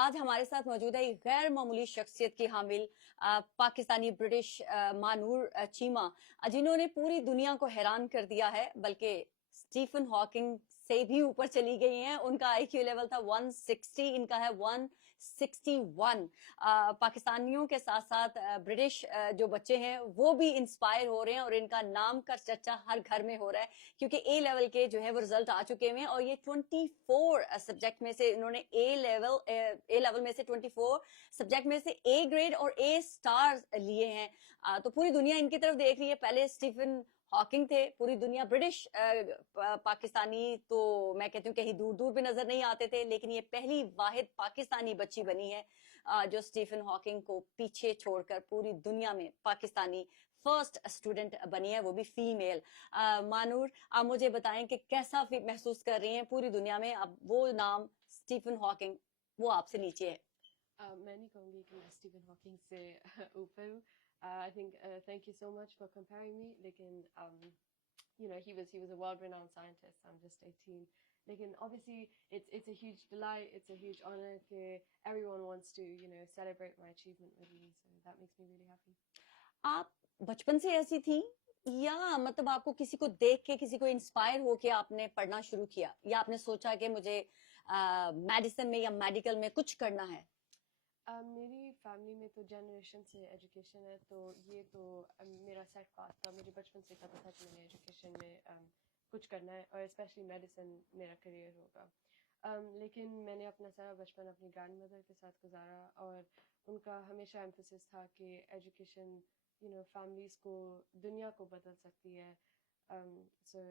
आज हमारे साथ मौजूद है एक गैर मामूली शख्सियत की हामिल पाकिस्तानी ब्रिटिश मानूर चीमा, जिन्होंने पूरी दुनिया को हैरान कर दिया है, बल्कि स्टीफन हॉकिंग से भी ऊपर चली गई हैं। उनका आईक्यू लेवल था 160, इनका है 161। पाकिस्तानियों के साथ साथ ब्रिटिश जो बच्चे हैं वो भी इंस्पायर हो रहे हैं और इनका नाम का चर्चा हर घर में हो रहा है, क्योंकि ए लेवल के जो है वो रिजल्ट आ चुके हैं और ये 24 सब्जेक्ट में से इन्होंने ए लेवल में से 24 सब्जेक्ट में से ए ग्रेड और ए स्टार लिए हैं। तो पूरी दुनिया इनकी तरफ देख रही है। पहले स्टीफन हॉकिंग थे, पूरी दुनिया ब्रिटिश पाकिस्तानी तो मैं कहती हूँ कहीं दूर दूर भी नजर नहीं आते थे, लेकिन ये पहली वाहिद पाकिस्तानी बच्ची बनी है जो स्टीफन हॉकिंग को पीछे छोड़कर पूरी दुनिया में पाकिस्तानी फर्स्ट स्टूडेंट बनी है, वो भी फीमेल। मानूर, आप मुझे बताएं कि कैसा महसूस कर रही हैं पूरी दुनिया में, अब वो नाम स्टीफन हॉकिंग वो आपसे नीचे है। मैं नहीं कहूँगी कि मैं स्टीफन हॉकिंग से ऊपर हूँ. I think thank you so much for comparing me. लेकिन he was a world-renowned scientist. I'm just 18. लेकिन obviously it's a huge delight. It's a huge honor that everyone wants to celebrate my achievement with me. So that makes me really happy. आप बचपन से ऐसी थी या मतलब आपको किसी को देख के, किसी को इंस्पायर होके आपने पढ़ना शुरू किया, या आपने सोचा कि मुझे मेडिसिन में या मेडिकल में कुछ करना है? मेरी फैमिली में तो जनरेशन से एजुकेशन है, तो ये तो मेरा सेट पाथ था. मुझे बचपन से पता था कि मैंने एजुकेशन में कुछ करना है और स्पेशली मेडिसिन मेरा करियर होगा. लेकिन मैंने अपना सारा बचपन अपनी ग्रैंड मदर के साथ गुजारा और उनका हमेशा एम्फेसिस था कि एजुकेशन फैमिलीज़ को, दुनिया को बदल सकती है. So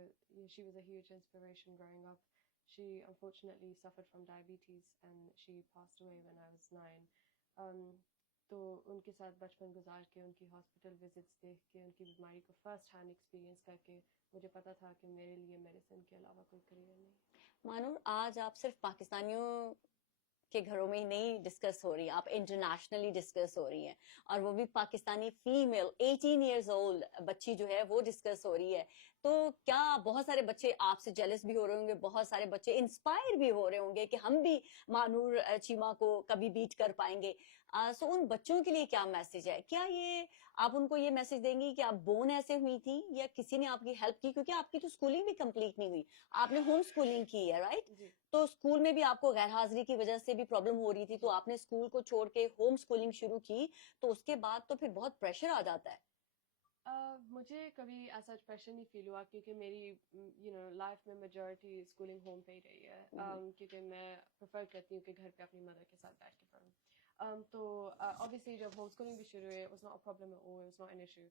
she was a huge inspiration growing up. She unfortunately suffered from diabetes and she passed away when I was 9. तो उनके साथ बचपन गुजार के, उनकी हॉस्पिटल विजिट्स देख के, उनकी बीमारी को फर्स्ट हैंड एक्सपीरियंस करके मुझे पता था कि मेरे लिए मेडिसिन के अलावा कोई करियर नहीं. मानूर, आज आप सिर्फ पाकिस्तानियों के घरों में ही नहीं डिस्कस हो रही है, आप इंटरनेशनली डिस्कस हो रही हैं, और वो भी पाकिस्तानी फीमेल 18 इयर्स ओल्ड बच्ची जो है वो डिस्कस हो रही है. तो क्या बहुत सारे बच्चे आपसे जेलस भी हो रहे होंगे, बहुत सारे बच्चे इंस्पायर भी हो रहे होंगे कि हम भी मानूर चीमा को कभी बीट कर पाएंगे? सो उन बच्चों के लिए क्या मैसेज है? क्या ये आप उनको ये मैसेज देंगी कि आप बोर्न ऐसे हुई थी या किसी ने आपकी हेल्प की? क्योंकि आपकी तो स्कूलिंग भी कंप्लीट नहीं हुई, आपने होम स्कूलिंग की है, राइट? तो स्कूल में भी आपको गैर हाजिरी की वजह से भी प्रॉब्लम हो रही थी, तो आपने स्कूल को छोड़ के होम स्कूलिंग शुरू की, तो उसके बाद तो फिर बहुत प्रेशर आ जाता है. मुझे कभी ऐसा प्रेशर नहीं फील हुआ क्योंकि मेरी लाइफ में मेजॉरिटी स्कूलिंग होम पे ही रही है. क्योंकि मैं प्रेफर करती हूँ कि घर पे अपनी मदर के साथ बैठ के पढूं. तो obviously जब होम स्कूलिंग भी शुरू हुई, it was not a problem at all, it was not an issue.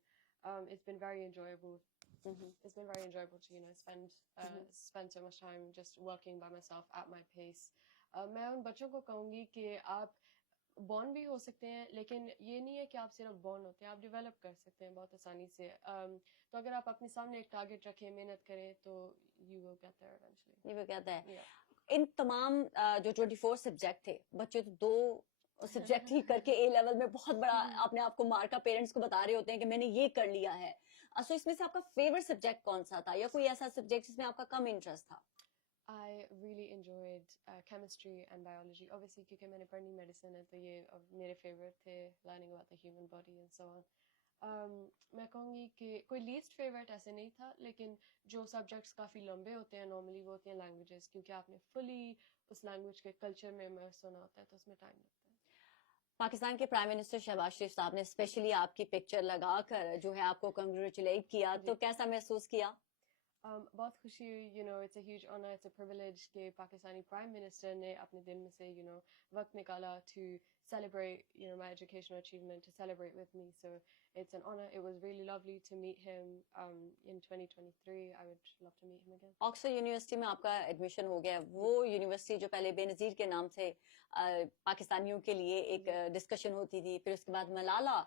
It's been very enjoyable. It's been very enjoyable to spend so much time just working by myself at my pace. मैं उन बच्चों को कहूँगी कि आप born भी हो सकते हैं, लेकिन ये नहीं है कि आप सिर्फ बॉर्न होते हैं, आप डेवलप कर सकते हैं बहुत आसानी से. तो अगर आप अपने सामने एक टारगेट रखें, मेहनत करें, तो you will get there eventually. ये वो कहता है. इन तमाम जो 24 सब्जेक्ट थे, बच्चे तो 2 सब्जेक्ट ही करके ए लेवल में बहुत बड़ा अपने आप को मार्का पेरेंट्स को बता रहे होते हैं कि मैंने ये कर लिया है. सो इसमें से आपका फेवरेट सब्जेक्ट कौन सा था, या कोई ऐसा सब्जेक्ट जिसमें आपका कम इंटरेस्ट था? I really enjoyed chemistry and biology. Obviously क्योंकि मैंने पढ़नी मेडिसिन है, तो ये मेरे फेवरेट थे, learning about the human body and so on. मैं कहूँगी कि कोई लीस्ट फेवरेट ऐसे नहीं था, लेकिन जो सब्जेक्ट्स काफ़ी लंबे होते हैं नॉर्मली वो होते हैं लैंग्वेजेस, क्योंकि आपने फुली उस लैंग्वेज के कल्चर में इमर्स होना होता है, तो उसमें टाइम लगता है. पाकिस्तान के प्राइम मिनिस्टर शहबाज शरीफ साहब ने स्पेशली आपकी पिक्चर लगाकर जो है आपको कंग्रेचुलेट किया, तो कैसा महसूस किया? बहुत खुशी हुई. It's a huge honor, it's a privilege कि पाकिस्तानी प्राइम मिनिस्टर ने अपने दिन में से वक्त निकाला to celebrate my educational achievement, to celebrate with me. So it's an honor. It was really lovely to meet him in 2023. I would love to meet him again. Oxford university में आपका admission हो गया. वो university जो पहले बेनजीर के नाम से पाकिस्तानियों के लिए एक डिस्कशन होती थी, फिर उसके बाद मलाला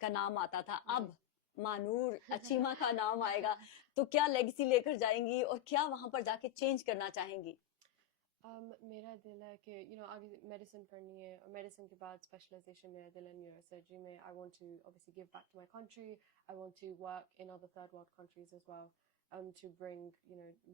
का नाम आता था, अब मानूर चीमा का नाम आएगा, तो क्या लेगेसी लेकर जाएंगी और क्या वहां पर जाके चेंज करना चाहेंगी? मेरा दिल है कि आगे मेडिसिन पढ़नी है, और मेडिसिन के बाद स्पेशलाइजेशन मेरा दिल है न्यूरोसर्जरी में. I want to obviously give back to my country. I want to work in other third world countries as well. to bring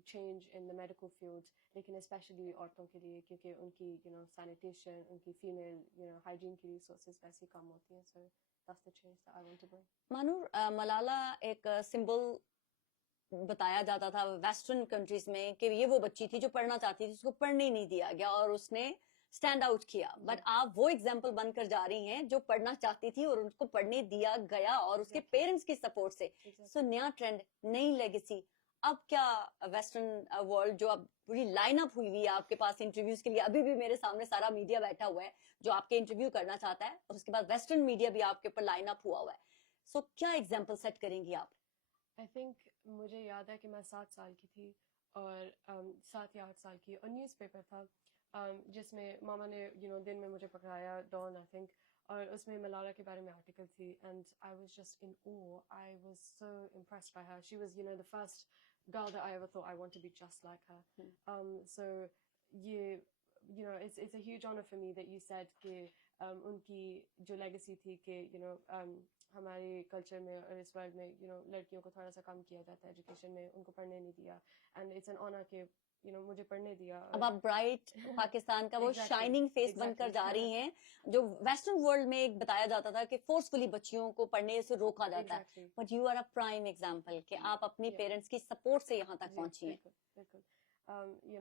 change in the medical field, لیکن اسپیشلی عورتوں کے لیے کیونکہ ان کی sanitation, ان کی فیمیل hygiene کی resources ویسے کم ہوتی ہیں. So that's the change that I want to bring. مانور, Malala ایک سمبل بتایا جاتا تھا ویسٹرن کنٹریز میں کہ یہ وہ بچی تھی جو پڑھنا چاہتی تھی, اس کو پڑھنے نہیں دیا گیا اور اس نے اسٹینڈ آؤٹ کیا. بٹ آپ وہ ایگزامپل بن کر جا رہی ہیں جو پڑھنا چاہتی تھی اور ان کو پڑھنے دیا گیا اور اس کے پیرنٹس کی سپورٹ سے. سو نیا ٹرینڈ, نئی لیگیسی. اب کیا ویسٹرن ورلڈ جو اب پوری لائن اپ ہوئی ہوئی ہے آپ کے پاس انٹرویوز کے لیے, ابھی بھی میرے سامنے سارا میڈیا بیٹھا ہوا ہے جو آپ کے انٹرویو کرنا چاہتا ہے, اور اس کے بعد ویسٹرن میڈیا بھی آپ کے اوپر لائن اپ ہوا ہے. سو کیا ایگزامپل سیٹ کریں گی آپ؟ آئی تھنک مجھے یاد ہے کہ میں 7 سال کی تھی اور 7 یا 8 سال کی, اور نیوز پیپر تھا جس میں ماما نے دن میں مجھے پکڑایا, ڈان آئی تھنک, اور اس میں ملالہ کے بارے میں آرٹیکل تھی. And I was just in O, I was so impressed by her. She was the first girl that I ever thought I want to be just like her. So یہ it's a huge honor for me that you said کہ ان کی جو legacy تھی کہ ہمارے culture میں اور اس world میں لڑکیوں کو تھوڑا سا کم کیا جاتا ہے ایجوکیشن میں, ان کو پڑھنے نہیں دیا. اینڈ اٹس این آنر کہ مجھے پڑھنے دیا. اب آپ برائٹ پاکستان کا وہ شائننگ فیس بن کر جا رہی ہیں جو ویسٹرن ورلڈ میں ایک بتایا جاتا تھا کہ فورسفلی بچیوں کو پڑھنے سے روکا جاتا ہے, but you are a prime example کہ آپ اپنی پیرنٹس کی سپورٹ سے یہاں تک پہنچی ہیں. بالکل.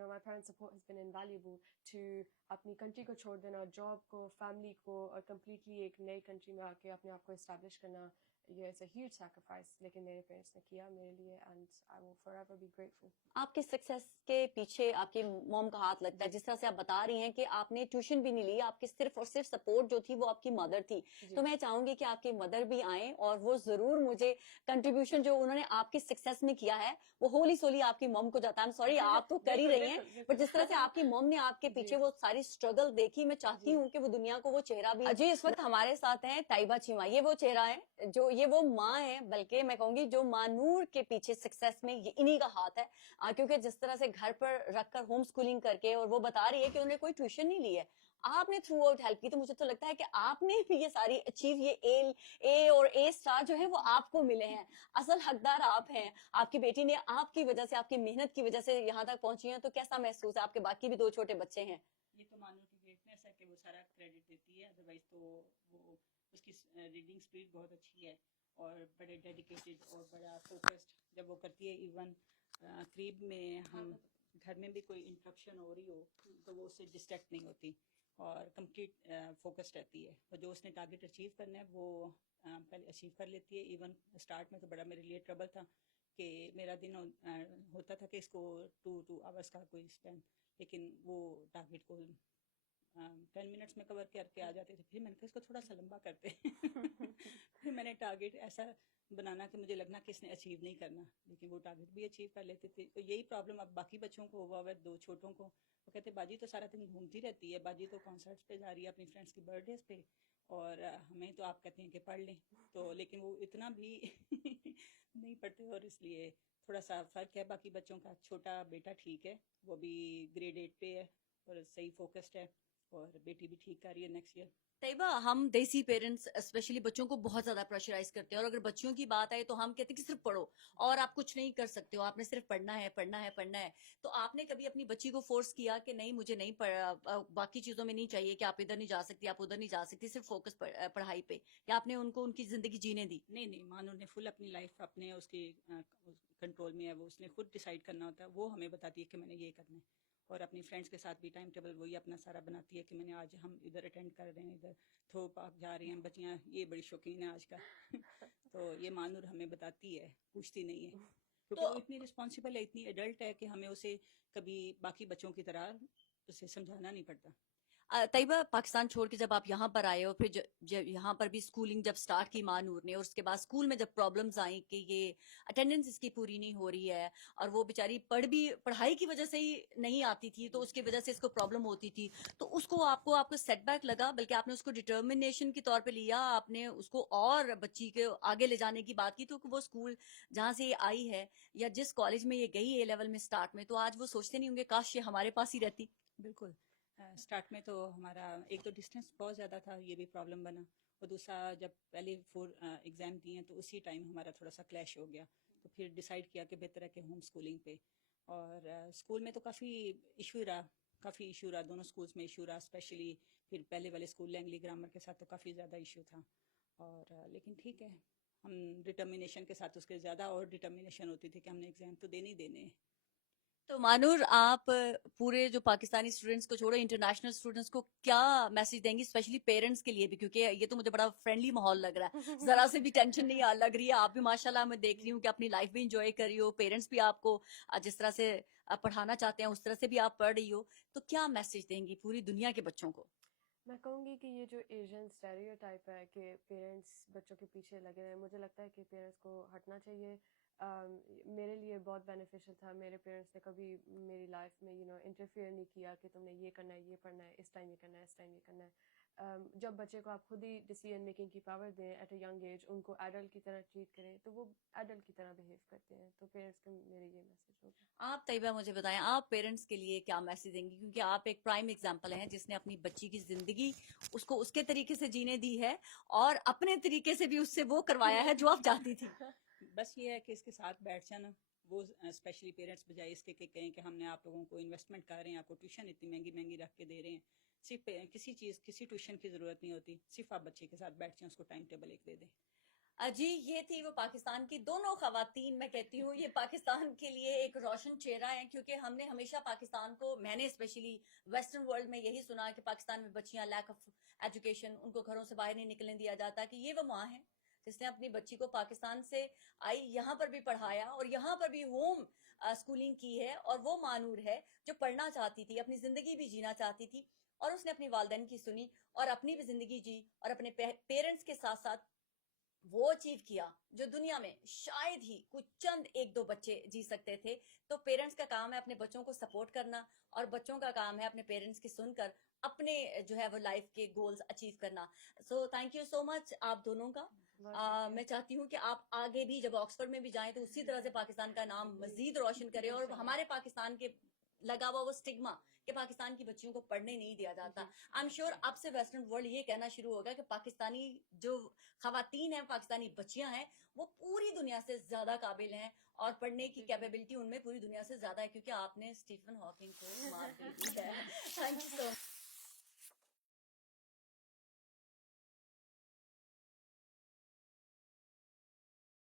my parents' support has been invaluable to اپنی کنٹری کو چھوڑ دینا, جاب کو, فیملی کو, اور کمپلیٹلی ایک نئی کنٹری میں آ کے اپنے آپ کو اسٹیبلش کرنا. it's a huge sacrifice, لیکن میرے پیرنٹس نے کیا میرے لیے, and I will forever be grateful. آپ کی سکسیس کے پیچھے آپ کی موم کا ہاتھ لگتا ہے, جس طرح سے آپ بتا رہی ہیں کہ آپ نے ٹیوشن بھی نہیں لی, آپ کی صرف اور صرف سپورٹ جو تھی وہ آپ کی مدر تھی. تو میں چاہوں گی کہ آپ کی مدر بھی آئیں اور وہ ضرور مجھے کنٹریبیوشن جو انہوں نے آپ کی سکسیس میں کیا ہے وہ ہولی سولی آپ کی موم کو جاتا ہے. سوری آپ تو کر ہی رہی ہیں, بٹ جس طرح سے آپ کی موم نے آپ کے پیچھے وہ ساری اسٹرگل دیکھی, میں چاہتی ہوں کہ وہ دنیا کو وہ چہرہ بھی. جی اس وقت ہمارے ساتھ ہیں طیبہ چیمہ. یہ وہ چہرہ ہے جو, یہ وہ ماں ہے, بلکہ میں کہوں گی جو مانور کے پیچھے سکسیس میں انہی کا ہاتھ ہے, کیونکہ جس طرح سے گھر پر رکھ کر ہوم سکولنگ کر کے, اور وہ بتا رہی ہے کہ انہوں نے کوئی ٹیوشن نہیں لی ہے, آپ نے تھرو آؤٹ ہیلپ کی. تو مجھے تو لگتا ہے کہ آپ نے بھی یہ ساری اچیو, یہ اے اور اے اسٹار جو ہے وہ آپ کو ملے ہیں, اصل حقدار آپ ہیں. آپ کی بیٹی نے آپ کی وجہ سے, آپ کی محنت کی وجہ سے یہاں تک پہنچی ہیں. تو کیسا محسوس ہے؟ آپ کے باقی بھی 2 چھوٹے بچے ہیں. یہ تو مانو کی گریٹنس ہے کہ وہ سارا کریڈٹ دیتی ہے, ادروائز تو وہ اس کی ریڈنگ سپیڈ بہت اچھی ہے اور بڑے ڈیڈیکیٹڈ اور بڑا فوکسڈ جب وہ کرتی ہے. ایون قریب میں ہم گھر میں بھی کوئی انٹرپشن ہو رہی ہو تو وہ اس سے ڈسٹریکٹ نہیں ہوتی اور کمپلیٹ فوکسڈ رہتی ہے. اور جو اس نے ٹارگیٹ اچیو کرنا ہے وہ پہلے اچیو کر لیتی ہے. ایون اسٹارٹ میں تو بڑا میرے لیے ٹربل تھا کہ میرا دن ہوتا تھا کہ اس کو 2 آورس کا کوئی اسپین, لیکن وہ ٹارگیٹ کو 10 منٹس میں کور کر کے آ جاتے تھے. پھر میں نے کہا اس کو تھوڑا سا لمبا کرتے پھر میں نے ٹارگیٹ ایسا بنانا کہ مجھے لگنا کہ اس نے اچیو نہیں کرنا, لیکن وہ ٹارگیٹ بھی اچیو کر لیتے تھے. تو یہی پرابلم اب باقی بچوں کو ہوا ہوا ہے, 2 چھوٹوں کو. وہ کہتے باجی تو سارا دن گھومتی رہتی ہے, باجی تو کانسرٹس پہ جا رہی ہے اپنی فرینڈس کی برتھ ڈیز پہ, اور ہمیں تو آپ کہتے ہیں کہ پڑھ لیں. تو لیکن وہ اتنا بھی نہیں پڑھتے, اور اس لیے تھوڑا سا فرق ہے. باقی بچوں کا چھوٹا بیٹا ٹھیک ہے, وہ بھی گریڈ 8 پہ ہے اور صحیح فوکسڈ ہے, اور بیٹی بھی ٹھیک کر رہی ہے نیکسٹ ایئر. طیبہ, ہم دیسی پیرنٹس اسپیشلی بچوں کو بہت زیادہ پریشرائز کرتے ہیں, اور اگر بچوں کی بات آئے تو ہم کہتے ہیں کہ صرف پڑھو اور آپ کچھ نہیں کر سکتے ہو, آپ نے صرف پڑھنا ہے پڑھنا ہے پڑھنا ہے. تو آپ نے کبھی اپنی بچی کو فورس کیا کہ نہیں مجھے نہیں باقی چیزوں میں نہیں چاہیے, کہ آپ ادھر نہیں جا سکتی, آپ ادھر نہیں جا سکتی, صرف فوکس پڑھائی پہ, یا آپ نے ان کو ان کی زندگی جینے دی؟ نہیں, مانو نے فل اپنی لائف اپنے اس کی کنٹرول میں ہے, وہ اس نے خود ڈیسائیڈ کرنا ہوتا ہے. وہ ہمیں بتاتی ہے کہ میں نے یہ کرنا ہے, اور اپنی فرینڈس کے ساتھ بھی ٹائم ٹیبل وہی اپنا سارا بناتی ہے کہ میں نے آج ہم ادھر اٹینڈ کر رہے ہیں, ادھر تھرو پارک جا رہی ہیں بچیاں. یہ بڑی شوقین ہے آج کا تو یہ مانور ہمیں بتاتی ہے, پوچھتی نہیں ہے, کیونکہ وہ اتنی رسپانسبل ہے, اتنی ایڈلٹ ہے کہ ہمیں اسے کبھی باقی بچوں کی طرح اسے سمجھانا نہیں پڑتا. طیبہ, پاکستان چھوڑ کے جب آپ یہاں پر آئے ہو, پھر جب یہاں پر بھی اسکولنگ جب سٹارٹ کی مانور نے, اور اس کے بعد اسکول میں جب پرابلمز آئیں کہ یہ اٹینڈنس اس کی پوری نہیں ہو رہی ہے, اور وہ بیچاری پڑھائی کی وجہ سے ہی نہیں آتی تھی, تو اس کی وجہ سے اس کو پرابلم ہوتی تھی, تو اس کو آپ کو سیٹ بیک لگا, بلکہ آپ نے اس کو ڈٹرمنیشن کے طور پہ لیا, آپ نے اس کو اور بچی کے آگے لے جانے کی بات کی, تو وہ اسکول جہاں سے یہ آئی ہے یا جس کالج میں یہ گئی اے لیول میں اسٹارٹ میں, تو آج وہ سوچتے نہیں ہوں گے کاش یہ ہمارے پاس ہی رہتی. بالکل. اسٹارٹ میں تو ہمارا ایک تو ڈسٹینس بہت زیادہ تھا, یہ بھی پرابلم بنا, اور دوسرا جب پہلے 4 ایگزام دیے ہیں تو اسی ٹائم ہمارا تھوڑا سا کلیش ہو گیا तो फिर डिसाइड किया कि बेहतर है कि होम स्कूलिंग पे, और स्कूल में तो काफ़ी इशू रहा, दोनों स्कूल्स में इशू रहा, स्पेशली फिर पहले वाले स्कूल लैंगली ग्रामर के साथ तो काफ़ी ज़्यादा इशू था। और लेकिन ठीक है, हम डिटर्मिनेशन के साथ, उसके ज़्यादा और डिटर्मिनेशन होती थी कि हमने एग्ज़ाम तो देने ही देने हैं। तो मानूर, आप पूरे जो पाकिस्तानी स्टूडेंट्स को छोड़ो, इंटरनेशनल स्टूडेंट्स को क्या मैसेज देंगी, स्पेशली पेरेंट्स के लिए भी, क्योंकि ये तो मुझे बड़ा फ्रेंडली माहौल लग रहा है, जरा से भी टेंशन नहीं लग रही है। आप भी माशाल्लाह मैं देख रही हूँ कि अपनी लाइफ भी इंजॉय कर रही हो, पेरेंट्स भी आपको जिस तरह से पढ़ाना चाहते हैं उस तरह से भी आप पढ़ रही हो, तो क्या मैसेज देंगी पूरी दुनिया के बच्चों को? मैं कहूँगी कि ये जो एशियन स्टेरियोटाइप है कि पेरेंट्स बच्चों के पीछे लगे रहे, मुझे लगता है कि पेरेंट्स को हटना चाहिए। मेरे लिए बहुत बेनिफिशियल था, मेरे पेरेंट्स ने कभी मेरी लाइफ में इंटरफेयर नहीं किया कि तुमने ये करना है, ये पढ़ना है, इस टाइम ये करना है, इस टाइम ये करना है। जब बच्चे को आप खुद ही डिसीजन मेकिंग की पावर दें एट अ यंग एज, उनको एडल्ट की तरह ट्रीट करें, तो वो एडल्ट की तरह बिहेव करते हैं। तो पेरेंट्स को मेरे ये मैसेज होगा। आप तैयबा मुझे बताएं, आप पेरेंट्स के लिए क्या मैसेज देंगी, क्योंकि आप एक प्राइम एग्जांपल हैं जिसने अपनी बच्ची की जिंदगी उसको उसके तरीके से जीने दी है और अपने तरीके से भी उससे वो करवाया है जो आप चाहती थी। बस ये है कि इसके साथ बैठ जाना, वो स्पेशली पेरेंट्स बजाय इसके कि कहें कि हमने आप लोगों को इन्वेस्टमेंट कर रहे हैं, आपको ट्यूशन इतनी महंगी महंगी रख के दे रहे हैं, सिर्फ किसी ट्यूशन की ज़रूरत नहीं होती, सिर्फ आप बच्चे के साथ बैठ जाएं, उसको टाइम टेबल एक दे दें। जी, ये थी वो पाकिस्तान की दोनों खवातीन। मैं कहती हूँ ये पाकिस्तान के लिए एक रोशन चेहरा है, क्योंकि हमने हमेशा पाकिस्तान को, मैंने स्पेशली वेस्टर्न वर्ल्ड में यही सुना कि पाकिस्तान में बच्चियां लैक ऑफ एजुकेशन, उनको घरों से बाहर नहीं निकलने दिया जाता, कि ये वो माँ है जिसने अपनी बच्ची को पाकिस्तान से आई, यहाँ पर भी पढ़ाया और यहाँ पर भी होम स्कूलिंग की है। और वो मानूर है जो पढ़ना चाहती थी, अपनी जिंदगी भी जीना चाहती थी, और उसने अपनी वालदैन की सुनी और अपनी भी जिंदगी जी, और अपने पेरेंट्स के साथ साथ वो अचीव किया जो दुनिया में शायद ही कुछ चंद एक दो बच्चे जी सकते थे। तो पेरेंट्स का काम है अपने बच्चों को सपोर्ट करना, और बच्चों का काम है अपने पेरेंट्स की सुनकर अपने जो है वो लाइफ के गोल्स अचीव करना। So thank you so much आप दोनों का। मैं चाहती हूँ कि आप आगे भी जब ऑक्सफोर्ड में भी जाएं तो उसी तरह से पाकिस्तान का नाम मजीद रोशन करें, और हमारे पाकिस्तान के लगा हुआ वो स्टिग्मा कि पाकिस्तान की बच्चियों को पढ़ने नहीं दिया जाता, आई एम श्योर अब से वेस्टर्न वर्ल्ड ये कहना शुरू होगा कि पाकिस्तानी जो खवातीन हैं, पाकिस्तानी बच्चियां हैं, वो पूरी दुनिया से ज्यादा काबिल हैं और पढ़ने की कैपेबिलिटी उनमें पूरी दुनिया से ज्यादा है, क्योंकि आपने स्टीफन हॉकिंग को मार दी है। Thank you so much.